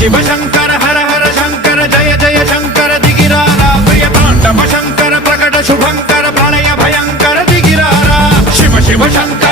शिव शंकर हर हर शंकर जय जय शंकर दिगिरारा प्रिय तांडव शंकर प्रकट शुभंकर प्रलय भयंकर दिगिरारा शिव शिव शंकर